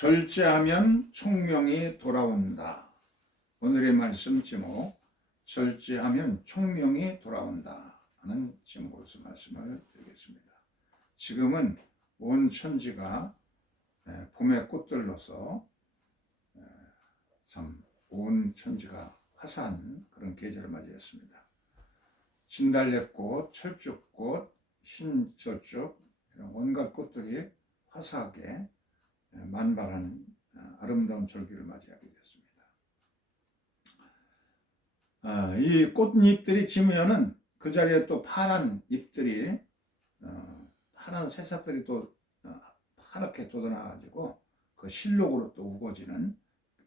절제하면 총명이 돌아온다. 오늘의 말씀 제목, 절제하면 총명이 돌아온다 하는 제목으로서 말씀을 드리겠습니다. 지금은 온 천지가 봄의 꽃들로서 참 온 천지가 화사한 그런 계절을 맞이했습니다. 진달래꽃, 철쭉꽃, 흰철쭉 이런 온갖 꽃들이 화사하게 만발한 아름다운 절기를 맞이하게 됐습니다. 이 꽃잎들이 지면은 그 자리에 또 파란 잎들이 파란 새싹들이 또 파랗게 돋아나가지고 그 실록으로 또 우거지는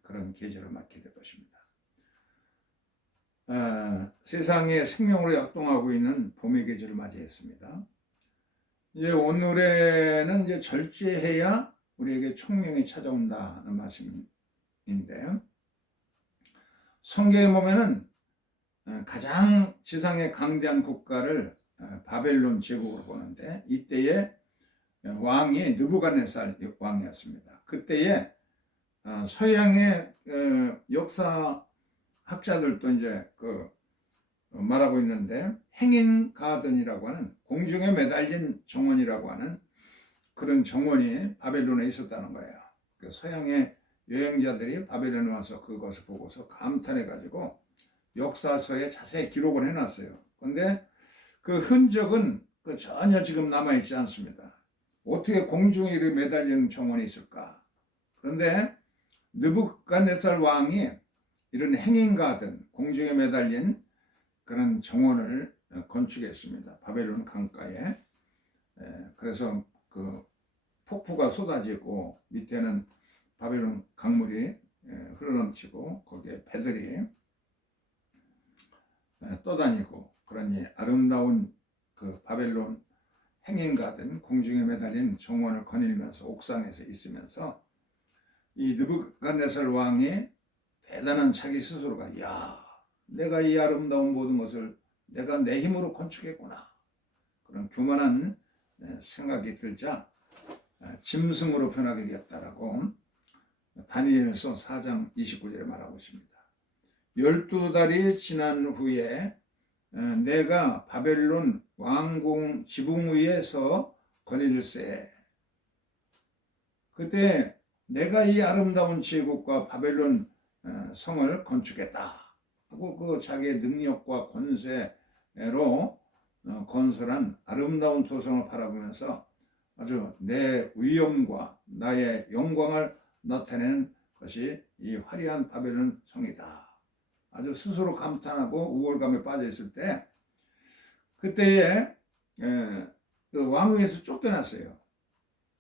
그런 계절을 맞게 될 것입니다. 세상에 생명으로 역동하고 있는 봄의 계절을 맞이했습니다. 이제 오늘에는 이제 절제해야 우리에게 총명이 찾아온다는 말씀인데, 성경에 보면은 가장 지상에 강대한 국가를 바벨론 제국으로 보는데, 이때의 왕이 느부갓네살 왕이었습니다. 그때에 서양의 역사 학자들도 이제 말하고 있는데, 행인 가든이라고 하는 공중에 매달린 정원이라고 하는 그런 정원이 바벨론에 있었다는 거예요. 서양의 여행자들이 바벨론에 와서 그것을 보고서 감탄해가지고 역사서에 자세히 기록을 해놨어요. 그런데 그 흔적은 전혀 지금 남아있지 않습니다. 어떻게 공중에 이렇게 매달리는 정원이 있을까? 그런데 느부갓네살 왕이 이런 행인가든 공중에 매달린 그런 정원을 건축했습니다. 바벨론 강가에. 그래서 그 폭포가 쏟아지고 밑에는 바벨론 강물이 흘러넘치고 거기에 배들이 떠다니고, 그러니 아름다운 그 바벨론 행인가든 공중에 매달린 정원을 거닐면서 옥상에서 있으면서 이 느부갓네살 왕이 대단한 자기 스스로가, 야, 내가 이 아름다운 모든 것을 내가 내 힘으로 건축했구나, 그런 교만한 생각이 들자 짐승으로 변하게 되었다라고 다니엘서 4장 29절에 말하고 있습니다. 12달이 지난 후에 내가 바벨론 왕궁 지붕 위에서 거닐세. 그때 내가 이 아름다운 제국과 바벨론 성을 건축했다 하고 그 자기의 능력과 권세로 건설한 아름다운 도성을 바라보면서 아주 내 위엄과 나의 영광을 나타내는 것이 이 화려한 바벨론 성이다. 아주 스스로 감탄하고 우월감에 빠져 있을 때, 그때에 그 왕위에서 쫓겨났어요.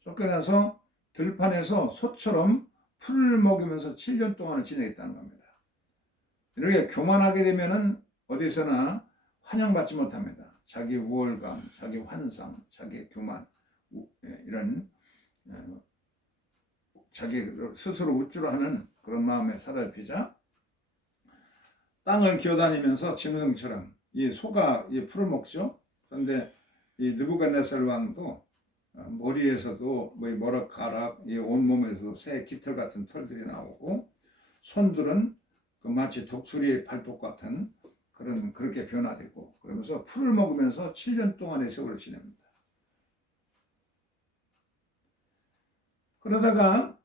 쫓겨나서 들판에서 소처럼 풀을 먹이면서 7년 동안을 지내겠다는 겁니다. 이렇게 교만하게 되면은 어디서나 환영받지 못합니다. 자기 우월감, 자기 환상, 자기 교만, 이런 자기 스스로 우쭐하는 그런 마음에 사로잡히자 땅을 기어다니면서 짐승처럼 이 소가 이 풀을 먹죠. 그런데 이 느부갓네살 왕도 머리에서도 뭐 머리카락, 이 온몸에서 새 깃털 같은 털들이 나오고, 손들은 마치 독수리의 발톱 같은 그렇게 변화되고, 그러면서 풀을 먹으면서 7년 동안의 세월을 지냅니다. 그러다가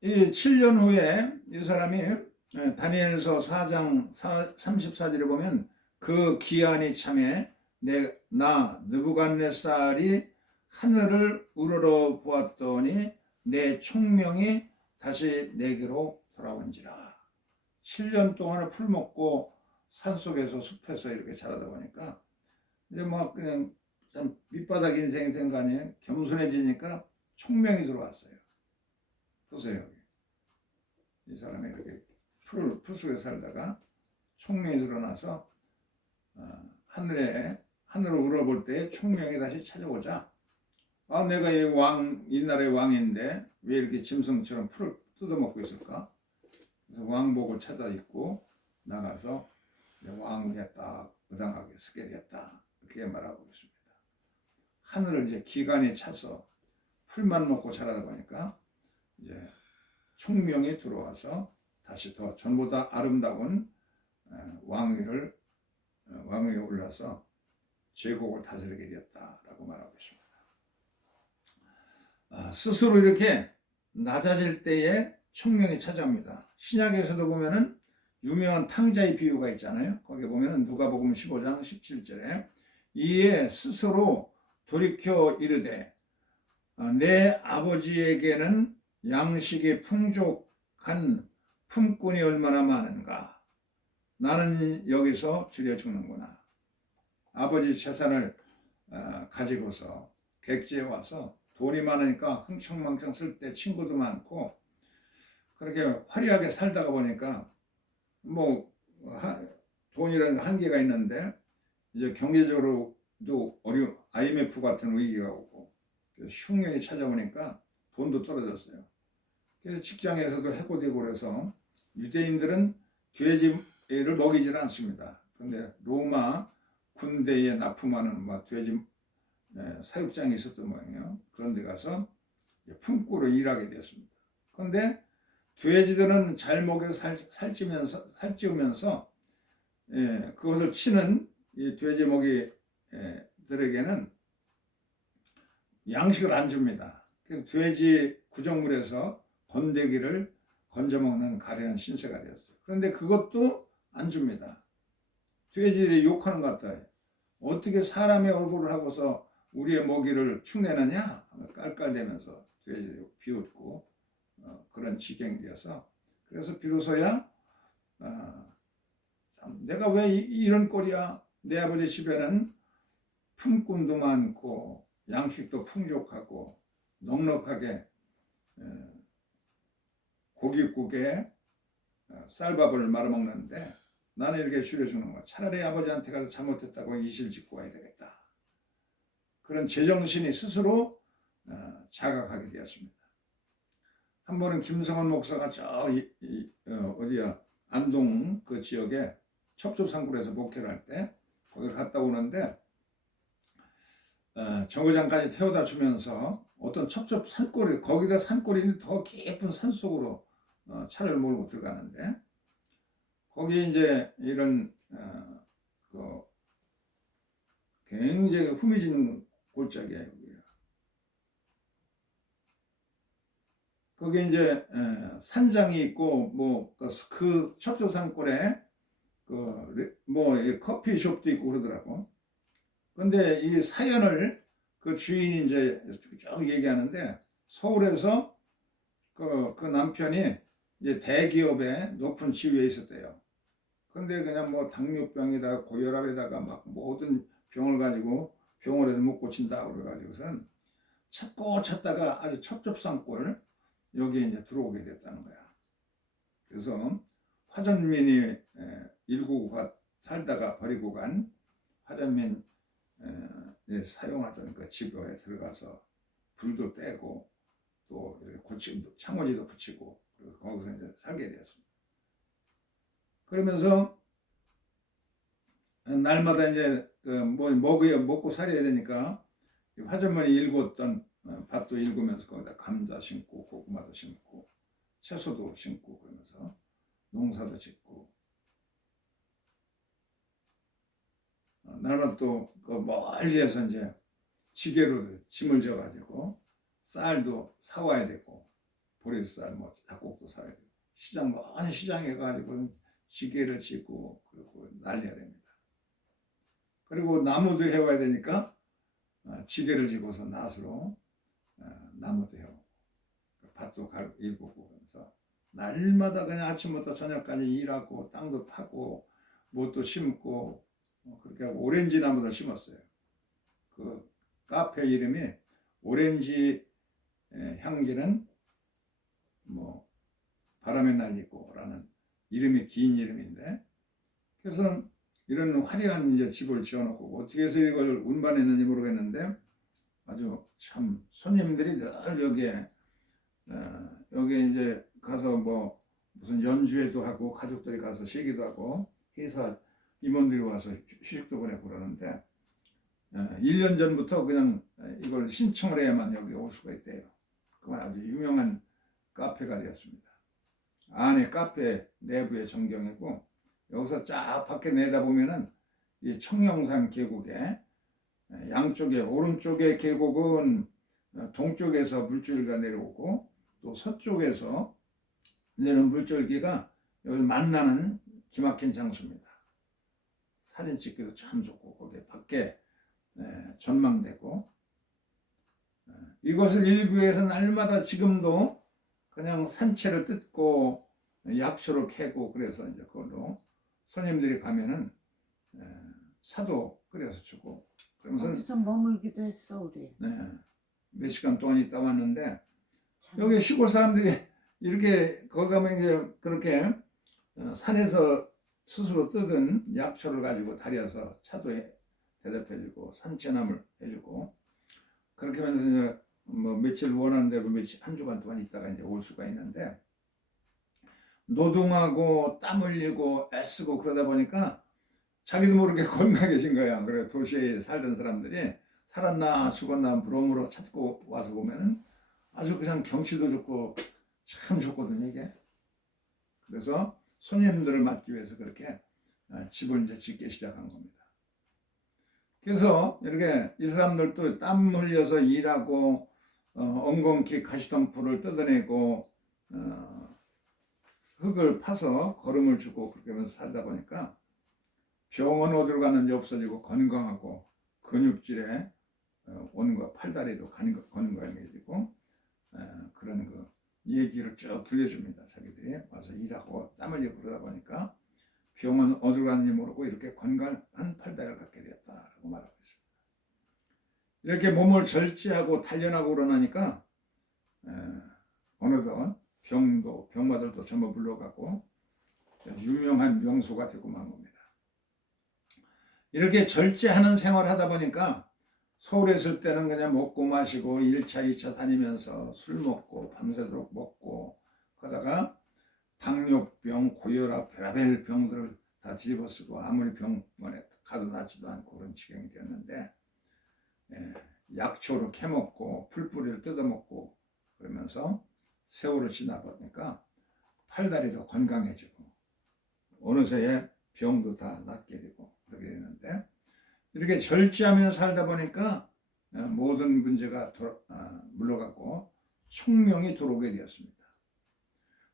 이 7년 후에 이 사람이 다니엘서 4장 34절에 보면, 그 기한이 참에 나 느부갓네살이 하늘을 우러러 보았더니 내 총명이 다시 내게로 돌아온지라. 7년 동안을 풀 먹고 산속에서 숲에서 이렇게 자라다 보니까 이제 막 그냥 참 밑바닥 인생이 된 거 아니에요. 겸손해지니까 총명이 들어왔어요. 보세요. 이 사람이 이렇게 풀 속에 살다가 총명이 드러나서 하늘을 우러볼 때 총명이 다시 찾아오자, 내가 이 나라의 왕인데 왜 이렇게 짐승처럼 풀을 뜯어먹고 있을까? 그래서 왕복을 찾아 입고 나가서 왕위에 딱 의당하게 서게 됐다, 이렇게 말하고 있습니다. 하늘을 이제 기관에 차서 풀만 먹고 자라다 보니까 이제 총명이 들어와서 다시 더 전보다 아름다운 왕위에 올라서 제국을 다스리게 되었다라고 말하고 있습니다. 스스로 이렇게 낮아질 때에 총명이 찾아옵니다. 신약에서도 보면은 유명한 탕자의 비유가 있잖아요. 거기 보면은 누가복음 15장 17절에 이에 스스로 돌이켜 이르되 내 아버지에게는 양식이 풍족한 품꾼이 얼마나 많은가. 나는 여기서 줄여 죽는구나. 아버지 재산을 가지고서 객지에 와서 돈이 많으니까 흥청망청 쓸 때 친구도 많고 그렇게 화려하게 살다가 보니까 뭐 돈이라는 한계가 있는데 이제 경제적으로도 IMF 같은 위기가 오고 흉년이 찾아오니까 돈도 떨어졌어요. 그래서 직장에서도 해고되고 그래서 유대인들은 돼지를 먹이질 않습니다. 그런데 로마 군대에 납품하는 돼지 사육장이 있었던 모양이에요. 그런 데 가서 품꾼으로 일하게 되었습니다. 그런데 돼지들은 잘 먹여서 살찌우면서 그것을 치는 이 돼지 먹이들에게는 양식을 안 줍니다. 그래서 돼지 구정물에서 건더기를 건져 먹는 가련한 신세가 되었어요. 그런데 그것도 안 줍니다. 돼지들이 욕하는 것 같아요. 어떻게 사람의 얼굴을 하고서 우리의 먹이를 축내느냐? 깔깔대면서 돼지들이 비웃고 그런 지경이 되어서 그래서 비로소야 내가 왜 이런 꼴이야? 내 아버지 집에는 품꾼도 많고 양식도 풍족하고 넉넉하게 고깃국에 쌀밥을 말아먹는데 나는 이렇게 줄여주는 거야. 차라리 아버지한테 가서 잘못했다고 이실 짓고 와야 되겠다. 그런 제정신이 스스로 자각하게 되었습니다. 한 번은 김성원 목사가 어디야 안동 그 지역에 첩첩산골에서 목회를 할 때 거기 갔다 오는데 정거장까지 태워다 주면서 어떤 첩첩산골이 거기다 산골이 더 깊은 산속으로 차를 몰고 들어가는데 거기 이제 이런 굉장히 후미진 골짜기야 여기가. 거기 이제 산장이 있고 그 첩첩산골에 커피숍도 있고 그러더라고. 근데 이 사연을 그 주인이 이제 쭉 얘기하는데 서울에서 그 남편이 이제 대기업의 높은 지위에 있었대요. 근데 그냥 당뇨병에다가 고혈압에다가 막 모든 병을 가지고 병원에서 못 고친다 그래가지고선 찾다가 아주 첩첩산골 여기에 이제 들어오게 됐다는 거야. 그래서 화전민이 199가 살다가 버리고 간 화전민 사용하던 그 집에 들어가서 불도 떼고 또 이렇게 고치고 창문지도 붙이고 그리고 거기서 이제 살게 되었습니다. 그러면서 날마다 이제 먹고 살아야 되니까 화전민이 일궜던 밭도 일구면서 거기다 감자 심고 고구마도 심고 채소도 심고 그러면서 농사도 짓고 날마다 또 그 멀리에서 이제 지게로 짐을 져가지고 쌀도 사와야 되고 보리쌀 잡곡도 사야 되고 먼 시장에 가지고 지게를 짓고 그리고 날려야 됩니다. 그리고 나무도 해와야 되니까 지게를 지고서 낫으로 나무도 해오고 밭도 일구고 그러면서 날마다 그냥 아침부터 저녁까지 일하고 땅도 파고 뭣도 심고 그렇게 하고 오렌지 나무를 심었어요. 그 카페 이름이 오렌지 향기는 바람에 날리고라는 이름이 긴 이름인데 그래서 이런 화려한 이제 집을 지어놓고 어떻게 해서 이걸 운반했는지 모르겠는데 아주 참 손님들이 늘 여기에 이제 가서 무슨 연주회도 하고 가족들이 가서 쉬기도 하고 회사 임원들이 와서 휴식도 보내고 그러는데 1년 전부터 그냥 이걸 신청을 해야만 여기 올 수가 있대요. 그건 아주 유명한 카페가 되었습니다. 안에 카페 내부의 전경이고, 여기서 쫙 밖에 내다보면은 이 청령산 계곡에 양쪽에, 오른쪽의 계곡은 동쪽에서 물줄기가 내려오고, 또 서쪽에서 내려오는 물줄기가 여기 만나는 기막힌 장소입니다. 사진 찍기도 참 좋고, 거기 밖에 전망되고, 이곳을 일구에서 날마다 지금도 그냥 산채를 뜯고 약초를 캐고, 그래서 이제 그걸로 손님들이 가면은 차도 끓여서 주고, 그러면서 거기서 머물기도 했어 우리. 몇 시간 동안 있다 왔는데, 참. 여기 시골 사람들이 이렇게 거기 가면 이제 그렇게 산에서 스스로 뜯은 약초를 가지고 다려서 차도 대접해주고 산채나물 해주고, 그렇게 하면서 이제 뭐 며칠 원하는 대로 며칠 한 주간 동안 있다가 이제 올 수가 있는데, 노동하고 땀 흘리고 애쓰고 그러다 보니까 자기도 모르게 건강해진 거야. 그래 도시에 살던 사람들이 살았나 죽었나 부러움으로 찾고 와서 보면은 아주 그냥 경치도 좋고 참 좋거든요 이게. 그래서 손님들을 맞기 위해서 그렇게 집을 이제 짓기 시작한 겁니다. 그래서 이렇게 이 사람들도 땀 흘려서 일하고 엉겅퀴 가시덤불을 뜯어내고 흙을 파서 거름을 주고 그렇게 하면서 살다 보니까 병원 어디로 갔는지 없어지고 건강하고 근육질에 오는 거, 팔다리도 건강해지고 그런 그 얘기를 쭉 들려줍니다. 자기들이 와서 일하고 땀 흘리고 그러다 보니까 병원 어디로 갔는지 모르고 이렇게 건강한 팔다리를 갖게 되었다라고 말하고 있습니다. 이렇게 몸을 절제하고 단련하고 그러나니까 어느덧 병마들도 전부 물러가고 유명한 명소가 되고 만 겁니다. 이렇게 절제하는 생활을 하다 보니까 서울에 있을 때는 그냥 먹고 마시고 1차, 2차 다니면서 술 먹고 밤새도록 먹고 그러다가 당뇨병, 고혈압, 별의별 병들을 다 뒤집어 쓰고 아무리 병원에 가도 낫지도 않고 그런 지경이 되었는데, 약초를 캐먹고 풀뿌리를 뜯어먹고 그러면서 세월을 지나 보니까 팔다리도 건강해지고 어느새에 병도 다 낫게 되고 그렇게 되는데, 이렇게 절제하며 살다 보니까 모든 문제가 물러가고 총명이 들어오게 되었습니다.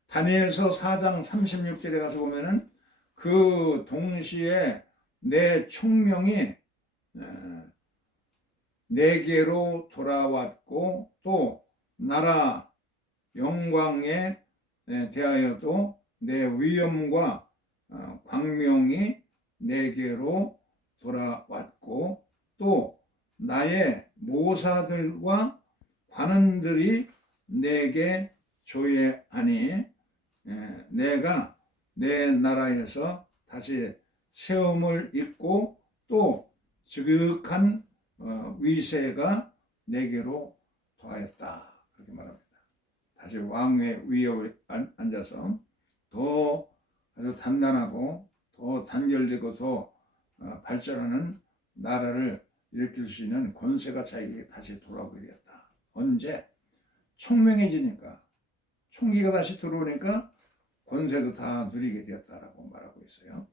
다니엘서 4장 36절에 가서 보면은 그 동시에 내 총명이 내게로 돌아왔고 또 나라 영광에 대하여도 내 위엄과 광명이 내게로 돌아왔고 또 나의 모사들과 관원들이 내게 조회하니 내가 내 나라에서 다시 세움을 입고 또 지극한 위세가 내게로 더하였다, 그렇게 말합니다. 다시 왕의 위에 앉아서 더 아주 단단하고 더 단결되고 더 발전하는 나라를 일으킬 수 있는 권세가 자기에게 다시 돌아오게 되었다. 언제? 총명해지니까, 총기가 다시 들어오니까 권세도 다 누리게 되었다라고 말하고 있어요.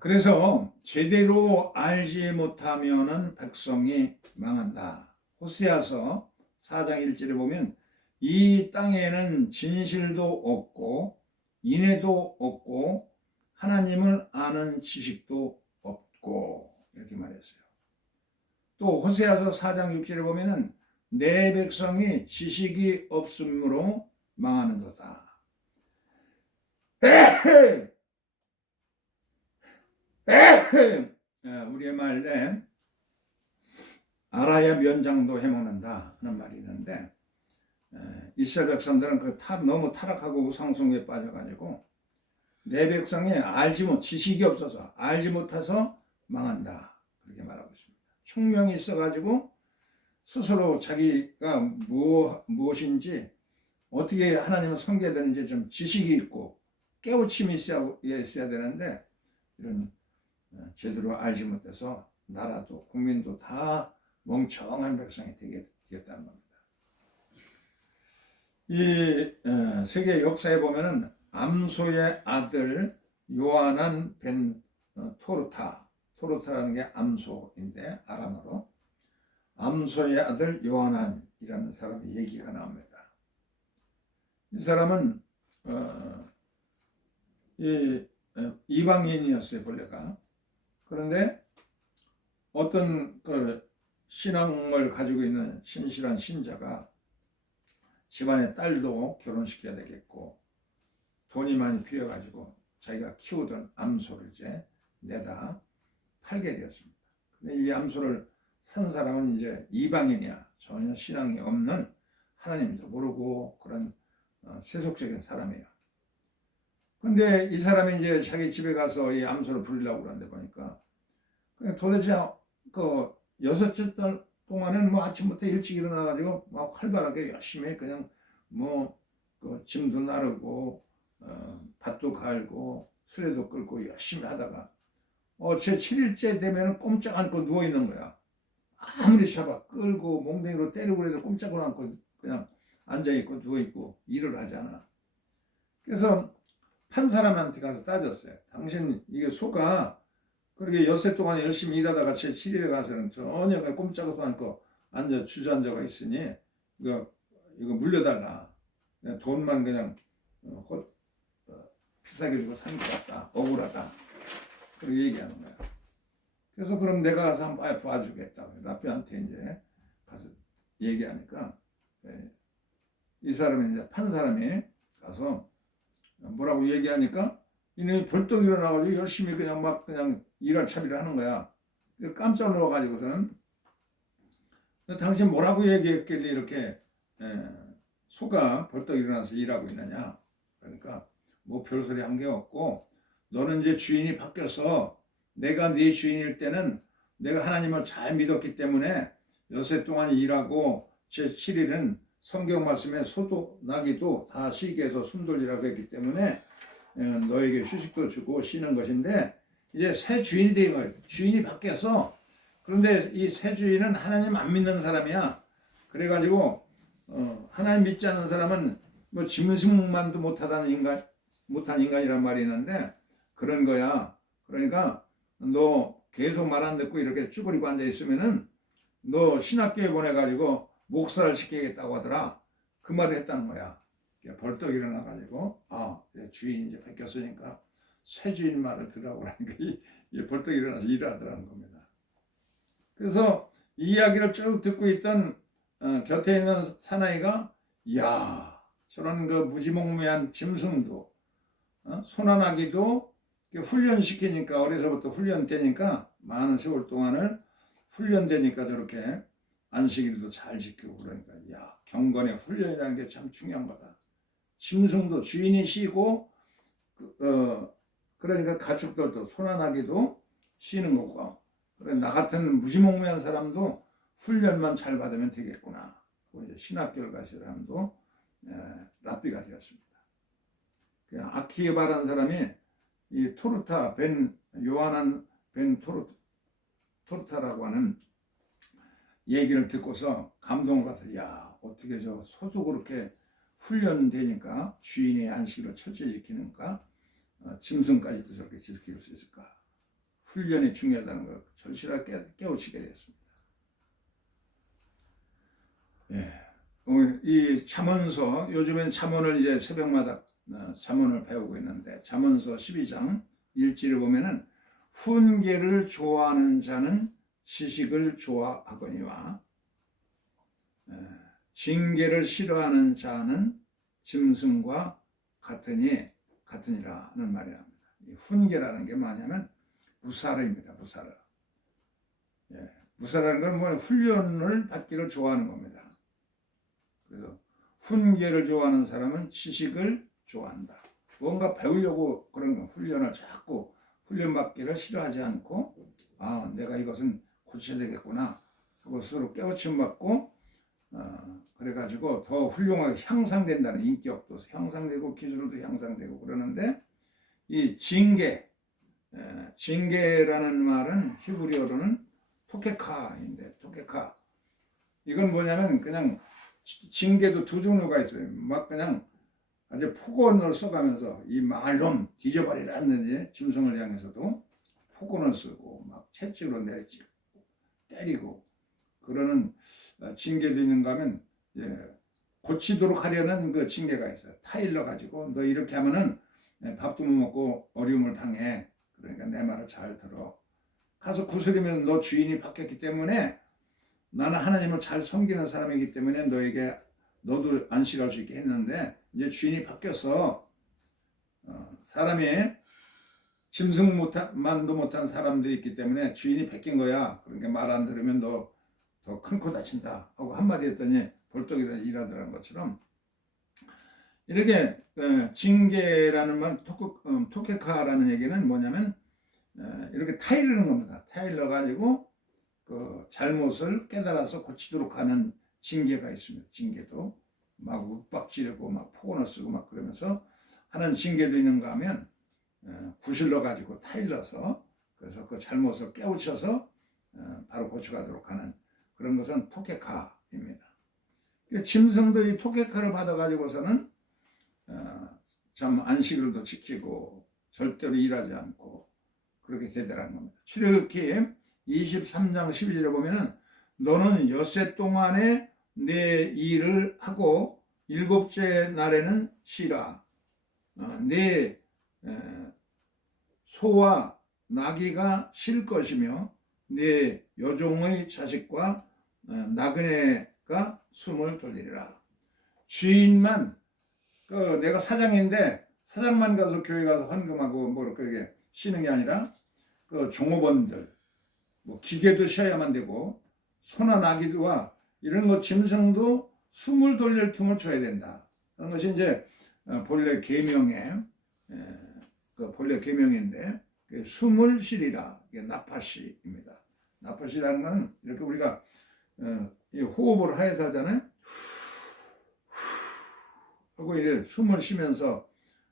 그래서 제대로 알지 못하면은 백성이 망한다. 호세아서 4장 1절에 보면 이 땅에는 진실도 없고 인애도 없고 하나님을 아는 지식도 없고 이렇게 말했어요. 또 호세아서 4장 6절에 보면은 내 백성이 지식이 없으므로 망하는도다. 우리의 말에 알아야 면장도 해먹는다 하는 말이 있는데, 이스라엘 백성들은 너무 타락하고 우상숭배에 빠져가지고 내 백성이 지식이 없어서 알지 못해서 망한다, 그렇게 말하고 있습니다. 총명이 있어가지고 스스로 자기가 무엇인지 어떻게 하나님을 섬겨야 되는지 좀 지식이 있고 깨우침이 있어야 되는데, 이런 제대로 알지 못해서 나라도 국민도 다 멍청한 백성이 되게 되었다는 겁니다. 이 세계 역사에 보면은 암소의 아들 요하난 벤 토르타라는 게 암소인데 아람어로 암소의 아들 요하난이라는 사람의 얘기가 나옵니다. 이 사람은 이방인이었어요 본래가. 그런데 어떤 그 신앙을 가지고 있는 신실한 신자가 집안의 딸도 결혼시켜야 되겠고 돈이 많이 필요해가지고 자기가 키우던 암소를 이제 내다 팔게 되었습니다. 근데 이 암소를 산 사람은 이제 이방인이야. 전혀 신앙이 없는 하나님도 모르고 그런 세속적인 사람이에요. 근데 이 사람이 이제 자기 집에 가서 이 암소를 부리려고 그러는데 보니까 그냥 도대체 그 6째 달 동안은 뭐 아침부터 일찍 일어나가지고 막 활발하게 열심히 그냥 그 짐도 나르고 밭도 갈고 수레도 끌고 열심히 하다가 제 7일째 되면 꼼짝 않고 누워있는 거야. 아무리 잡아 끌고 몽둥이로 때리고 그래도 꼼짝을 않고 그냥 앉아있고 누워있고 일을 하잖아. 그래서 판 사람한테 가서 따졌어요. 당신 이게 소가 그렇게 엿새 동안 열심히 일하다가 제 7일에 가서는 전혀 꼼짝도 않고 주저앉아가 있으니 이거 물려달라. 그냥 돈만 그냥 비싸게 주고 산 것 같다. 억울하다. 그렇게 얘기하는 거야. 그래서 그럼 내가 가서 한번 봐주겠다. 라피한테 이제 가서 얘기하니까 이 사람이 이제 판 사람이 가서 뭐라고 얘기하니까 이놈이 벌떡 일어나가지고 열심히 그냥 일할 차비를 하는 거야. 깜짝 놀라가지고서는 당신 뭐라고 얘기했길래 이렇게 소가 벌떡 일어나서 일하고 있느냐. 그러니까 뭐 별소리 한 게 없고 너는 이제 주인이 바뀌어서 내가 네 주인일 때는 내가 하나님을 잘 믿었기 때문에 여세 동안 일하고 제 7일은 성경 말씀에 소도 나기도 다 쉬게 해서 숨 돌리라고 했기 때문에 너에게 휴식도 주고 쉬는 것인데 이제 새 주인이 된 거예요. 주인이 바뀌어서. 그런데 이 새 주인은 하나님 안 믿는 사람이야. 그래가지고 하나님 믿지 않는 사람은 뭐 짐승만도 못한 인간이란 말이 있는데 그런 거야. 그러니까 너 계속 말 안 듣고 이렇게 쭈그리고 앉아 있으면은 너 신학교에 보내가지고 목사를 시키겠다고 하더라. 그 말을 했다는 거야. 벌떡 일어나가지고 주인이 이제 바뀌었으니까 새 주인 말을 들으라고 그러니까 벌떡 일어나서 일을 하더라는 겁니다. 그래서 이 이야기를 쭉 듣고 있던 곁에 있는 사나이가 이야 저런 그 무지몽매한 짐승도 손안하기도 훈련시키니까 어려서부터 훈련되니까 많은 세월 동안을 훈련되니까 저렇게 안식일도 잘 지키고 그러니까 야 경건의 훈련이라는 게 참 중요한 거다. 짐승도 주인이 쉬고 그러니까 가축들도 손안하기도 쉬는 거고 그래 나 같은 무지몽매한 사람도 훈련만 잘 받으면 되겠구나. 이제 신학교를 가신 사람도 랍비가 되었습니다. 아키바라는 사람이 이 요하난 벤 토르타라고 하는 얘기를 듣고서 감동을 받아서 야 어떻게 저 소도 그렇게 훈련되니까 주인의 안식일을 철저히 지키는가 짐승까지도 저렇게 지킬 수 있을까. 훈련이 중요하다는 걸 절실하게 깨우치게 됐습니다. 이 잠언서 요즘엔 잠언을 이제 새벽마다 잠언을 배우고 있는데 잠언서 12장 1절에 보면은 훈계를 좋아하는 자는 지식을 좋아하거니와 징계를 싫어하는 자는 짐승과 같으니라 하는 말이 납니다. 이 훈계라는 게 뭐냐면 무사르입니다. 무사라는 건 뭐 훈련을 받기를 좋아하는 겁니다. 그래서 훈계를 좋아하는 사람은 지식을 좋아한다. 뭔가 배우려고 그런 거 훈련을 자꾸 훈련받기를 싫어하지 않고 내가 이것은 고쳐야 되겠구나 하고 스스로 깨우침 받고 그래가지고 더 훌륭하게 향상된다는 인격도 향상되고 기술도 향상되고 그러는데 이 징계라는 말은 히브리어로는 토케카인데 토케카 이건 뭐냐면 그냥 징계도 두 종류가 있어요. 막 그냥 아주 폭언을 써가면서 이 망할놈 뒤져버리라는 짐승을 향해서도 폭언을 쓰고 막 채찍으로 내리치고 때리고 그러는 징계도 있는가 하면 고치도록 하려는 그 징계가 있어요. 타일러 가지고 너 이렇게 하면은 밥도 못 먹고 어려움을 당해. 그러니까 내 말을 잘 들어. 가서 구슬이면 너 주인이 바뀌었기 때문에 나는 하나님을 잘 섬기는 사람이기 때문에 너에게 너도 안식할 수 있게 했는데 이제 주인이 바뀌었어. 사람이 짐승만도 못한 사람들이 있기 때문에 주인이 바뀐 거야. 그러니까 말 안 들으면 너 더 큰 코 다친다 하고 한마디 했더니 벌떡이라 일하더라는 것처럼 이렇게 징계라는 말 토케카라는 얘기는 뭐냐면 이렇게 타이르는 겁니다. 타일러 가지고 그 잘못을 깨달아서 고치도록 하는 징계가 있습니다. 징계도 막 윽박지르고 막 폭언을 쓰고 막 그러면서 하는 징계도 있는가 하면 구실러 가지고 타일러서 그래서 그 잘못을 깨우쳐서 바로 고쳐가도록 하는 그런 것은 토케카입니다. 짐승도 이 토케카를 받아가지고서는 참 안식일도 지키고 절대로 일하지 않고 그렇게 되더라는 겁니다. 출애굽기 23장 12절에 보면은 너는 엿새 동안에 내 일을 하고 일곱째 날에는 쉬라. 내 소와 나귀가 쉴 것이며 내 여종의 자식과 나그네가 숨을 돌리리라. 주인만 내가 사장인데 사장만 가서 교회 가서 헌금하고 뭐 그렇게 쉬는 게 아니라 그 종업원들 뭐 기계도 쉬어야만 되고 소나 나귀와 이런 것 짐승도 숨을 돌릴 틈을 줘야 된다. 그런 것이 이제 본래 계명의 그 본래 계명인데 숨을 쉬리라. 이게 나파시입니다. 나파시라는 건 이렇게 우리가 이 호흡을 하에서 하잖아요. 하고 이제 숨을 쉬면서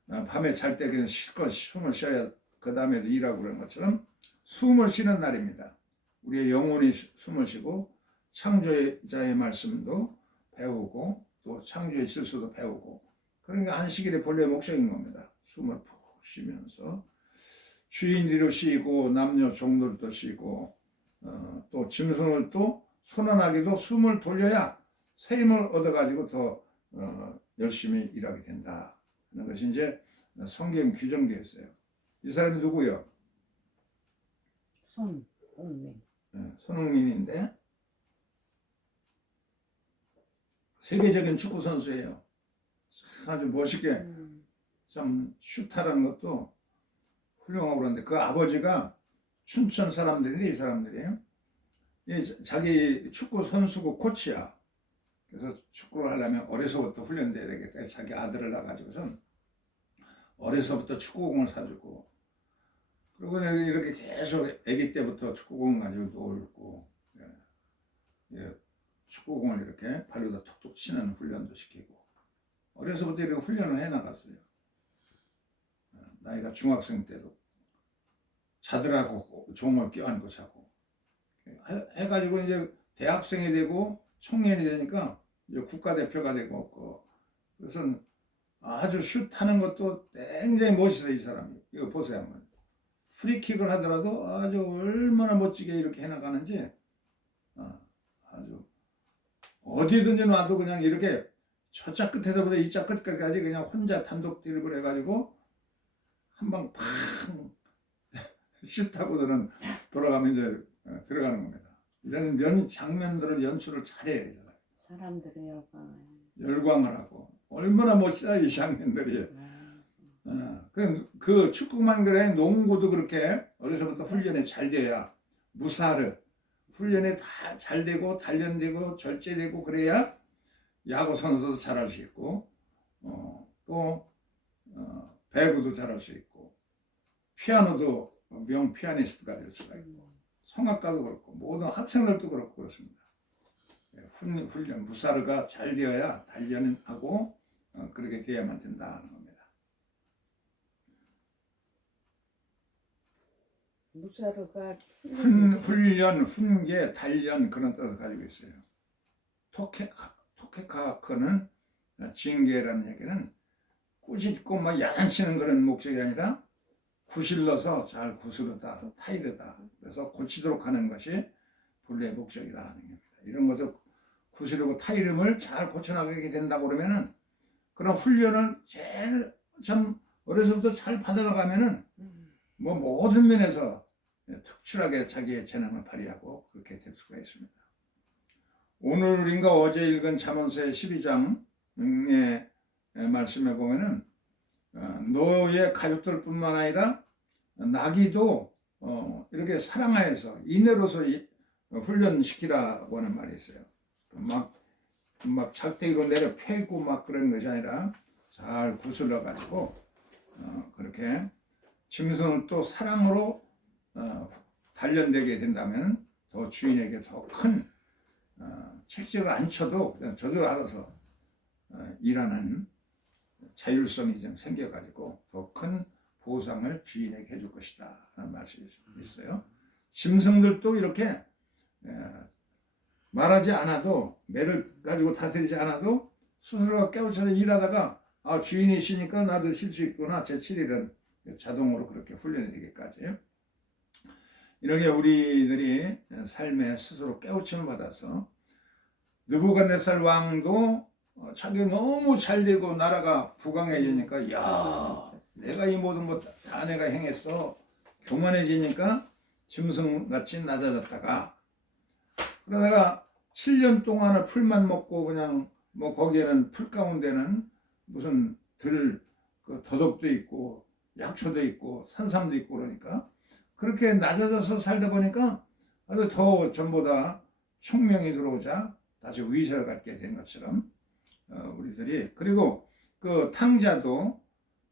밤에 잘 때 그냥 실컷 숨을 쉬어야 그 다음에도 일하고 그런 것처럼 숨을 쉬는 날입니다. 우리의 영혼이 숨을 쉬고 창조자의 말씀도 배우고 또 창조의 질서도 배우고 그러니까 안식일의 본래 목적인 겁니다. 숨을 푹 쉬면서 주인들도 쉬고 남녀 종들도 쉬고 또 짐승을 또 손안하기도 숨을 돌려야 새 힘을 얻어가지고 더 열심히 일하게 된다 하는 것이 이제 성경 규정되어 있어요. 이 사람이 누구요? 손흥민. 손흥민인데 세계적인 축구 선수예요. 아주 멋있게 참 슛하라는 것도 훌륭하고 그런데 그 아버지가 춘천 사람들인데 이 사람들이에요. 자기 축구 선수고 코치야. 그래서 축구를 하려면 어려서부터 훈련돼야 되겠다. 자기 아들을 낳아가지고선 어려서부터 축구공을 사주고 그리고 이렇게 계속 아기 때부터 축구공 가지고 놀고 축구공을 이렇게 발로다 톡톡 치는 훈련도 시키고 어려서부터 이렇게 훈련을 해나갔어요. 나이가 중학생 때도 자들하고 종을 껴안고 자고 해가지고 이제 대학생이 되고 청년이 되니까 이제 국가대표가 되고 그래서 아주 슛하는 것도 굉장히 멋있어요. 이 사람이 이거 보세요 한번. 프리킥을 하더라도 아주 얼마나 멋지게 이렇게 해나가는지 아주 어디든지 놔도 그냥 이렇게 저짝 끝에서부터 이짝 끝까지 그냥 혼자 단독 드리블 해가지고 한방 팡 슛하고들은 돌아가면 이제 들어가는 겁니다. 이런 장면들을 연출을 잘해요. 사람들의 열광을 하고 얼마나 멋지다 이 장면들이. 그 축구만 그래 농구도 그렇게 어려서부터 훈련이 잘 돼야 무사르 훈련이 다 잘 되고 단련되고 절제되고 그래야 야구 선수도 잘할 수 있고 또 배구도 잘할 수 있고 피아노도 명 피아니스트가 될 수가 있고 성악가도 그렇고 모든 학생들도 그렇고 그렇습니다. 훈련 무사르가 잘 되어야 단련하고 그렇게 돼야만 된다는 겁니다. 무사르가 훈련, 훈계, 단련 그런 뜻을 가지고 있어요. 속해하는 징계라는 얘기는 꾸짖고 막 야단치는 그런 목적이 아니라 구실러서 잘 구스르다, 타이르다. 그래서 고치도록 하는 것이 본래의 목적이라 하는 겁니다. 이런 것을 구스르고 타이름을 잘 고쳐나가게 된다고 그러면은 그런 훈련을 제일 참 어려서부터 잘 받아나가면은 뭐 모든 면에서 특출하게 자기의 재능을 발휘하고 그렇게 될 수가 있습니다. 오늘인가 어제 읽은 잠언서의 12장의 말씀에 보면은 너의 가족들뿐만 아니라 나귀도 이렇게 사랑하여서 인애로서 훈련시키라고 하는 말이 있어요. 막 작대기로 내려 패고 막 그런 것이 아니라 잘 구슬러 가지고 그렇게 짐승을 또 사랑으로 단련되게 된다면 더 주인에게 더 큰 책정을 안 쳐도 그냥 저도 알아서 일하는 자율성이 좀 생겨가지고 더 큰 보상을 주인에게 해줄 것이다 라는 말씀이 있어요. 짐승들도 이렇게 말하지 않아도 매를 가지고 다스리지 않아도 스스로가 깨우쳐서 일하다가 주인이 쉬니까 나도 쉴 수 있구나 제 7일은 자동으로 그렇게 훈련이 되기까지 이렇게 우리들이 삶에 스스로 깨우침을 받아서 느부갓네살 왕도 자기 너무 잘되고 나라가 부강해지니까 야 내가 이 모든 것 다 내가 행했어 교만해지니까 짐승같이 낮아졌다가 그러다가 7년 동안을 풀만 먹고 그냥 뭐 거기에는 풀 가운데는 무슨 그 더덕도 있고 약초도 있고 산삼도 있고 그러니까 그렇게 낮아져서 살다 보니까 아주 더 전보다 총명이 들어오자 다시 위세를 갖게 된 것처럼 우리들이 그리고 그 탕자도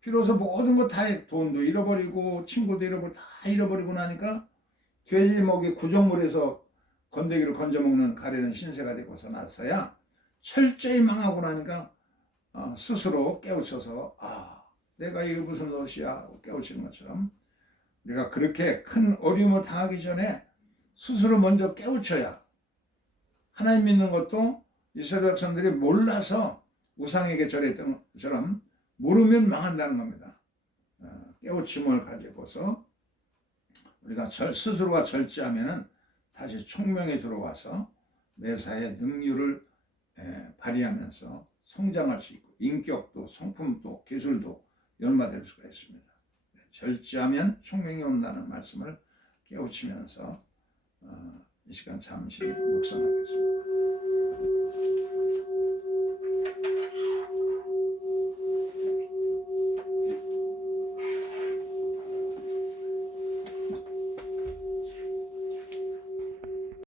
비로소 모든 거 다 돈도 잃어버리고 친구도 잃어버리고 다 잃어버리고 나니까 돼지 먹이 구정물에서 건더기를 건져 먹는 가래는 신세가 되고서 났어야 철저히 망하고 나니까 스스로 깨우쳐서 내가 이게 무슨 것이야 깨우치는 것처럼 우리가 그렇게 큰 어려움을 당하기 전에 스스로 먼저 깨우쳐야 하나님 믿는 것도 이스라엘 백성들이 몰라서 우상에게 절했던 것처럼 모르면 망한다는 겁니다. 깨우침을 가지고서 우리가 스스로가 절제하면은 다시 총명에 들어와서 매사에 능률을 발휘하면서 성장할 수 있고 인격도 성품도 기술도 연마될 수가 있습니다. 절제하면 총명이 온다는 말씀을 깨우치면서 이 시간 잠시 묵상하겠습니다.